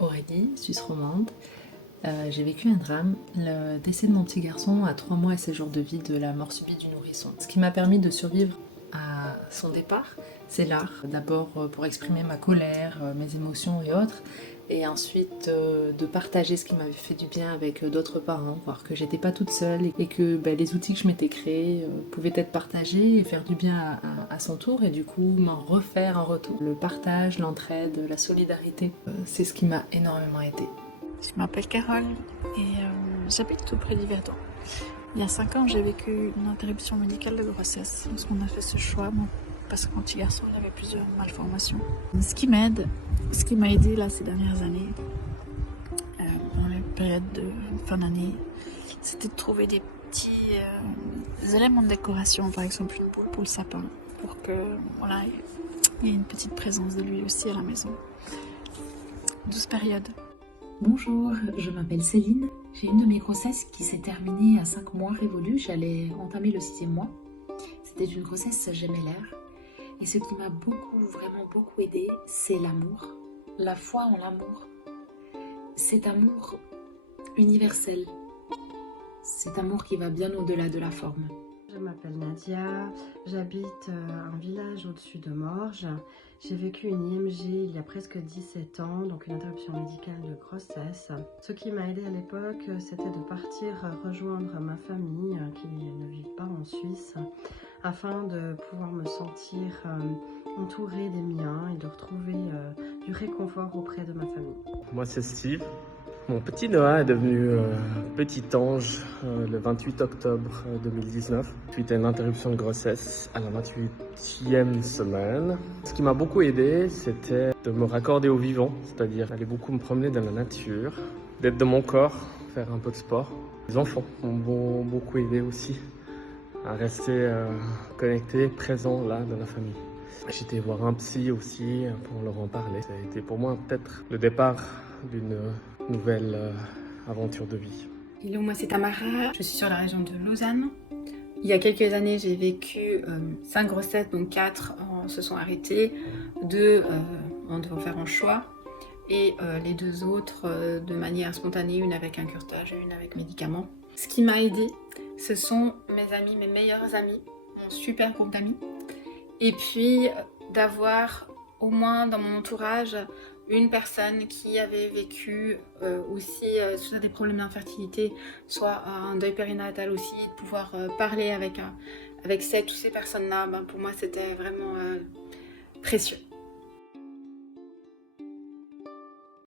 Aurélie, Suisse romande. J'ai vécu un drame, le décès de mon petit garçon à 3 mois et 7 jours de vie de la mort subite du nourrisson. Ce qui m'a permis de survivre à son départ, c'est l'art. D'abord pour exprimer ma colère, mes émotions et autres, et ensuite de partager ce qui m'avait fait du bien avec d'autres parents, voir que j'étais pas toute seule et que les outils que je m'étais créés pouvaient être partagés et faire du bien à son tour, et du coup m'en refaire en retour. Le partage, l'entraide, la solidarité, c'est ce qui m'a énormément aidée. Je m'appelle Carole et j'habite tout près d'Yverdon. Il y a 5 ans, j'ai vécu une interruption médicale de grossesse. Lorsqu'on a fait ce choix, parce que mon petit garçon il avait plusieurs malformations. Ce qui m'a aidé là ces dernières années, dans les périodes de fin d'année, c'était de trouver des petits éléments de décoration, par exemple une boule pour le sapin, pour que voilà, il y ait une petite présence de lui aussi à la maison. 12 périodes. Bonjour, je m'appelle Céline. J'ai une de mes grossesses qui s'est terminée à 5 mois révolus. J'allais entamer le 6e mois. C'était une grossesse gémellaire. Et ce qui m'a vraiment beaucoup aidée, c'est l'amour. La foi en l'amour. Cet amour universel. Cet amour qui va bien au-delà de la forme. Je m'appelle Nadia, j'habite un village au-dessus de Morges. J'ai vécu une IMG il y a presque 17 ans, donc une interruption médicale de grossesse. Ce qui m'a aidée à l'époque, c'était de partir rejoindre ma famille qui ne vit pas en Suisse, afin de pouvoir me sentir entourée des miens et de retrouver du réconfort auprès de ma famille. Moi c'est Steve. Mon petit Noah est devenu petit ange le 28 octobre 2019, suite à une interruption de grossesse à la 28e semaine. Ce qui m'a beaucoup aidé, c'était de me raccorder au vivant, c'est-à-dire aller beaucoup me promener dans la nature, d'être dans mon corps, faire un peu de sport. Les enfants m'ont beaucoup aidé aussi à rester connecté, présent là dans la famille. J'étais voir un psy aussi pour leur en parler. Ça a été pour moi peut-être le départ d'une nouvelle aventure de vie. Hello, moi c'est Tamara, je suis sur la région de Lausanne. Il y a quelques années, j'ai vécu 5 grossesses, donc 4 se sont arrêtées, 2 on doit faire un choix, et les 2 autres de manière spontanée, une avec un curetage et une avec médicaments. Ce qui m'a aidée, ce sont mes amis, mes meilleurs amis, mon super groupe d'amis, et puis d'avoir au moins dans mon entourage une personne qui avait vécu aussi soit des problèmes d'infertilité, soit un deuil périnatal aussi, de pouvoir parler avec toutes ces personnes-là, pour moi c'était vraiment précieux.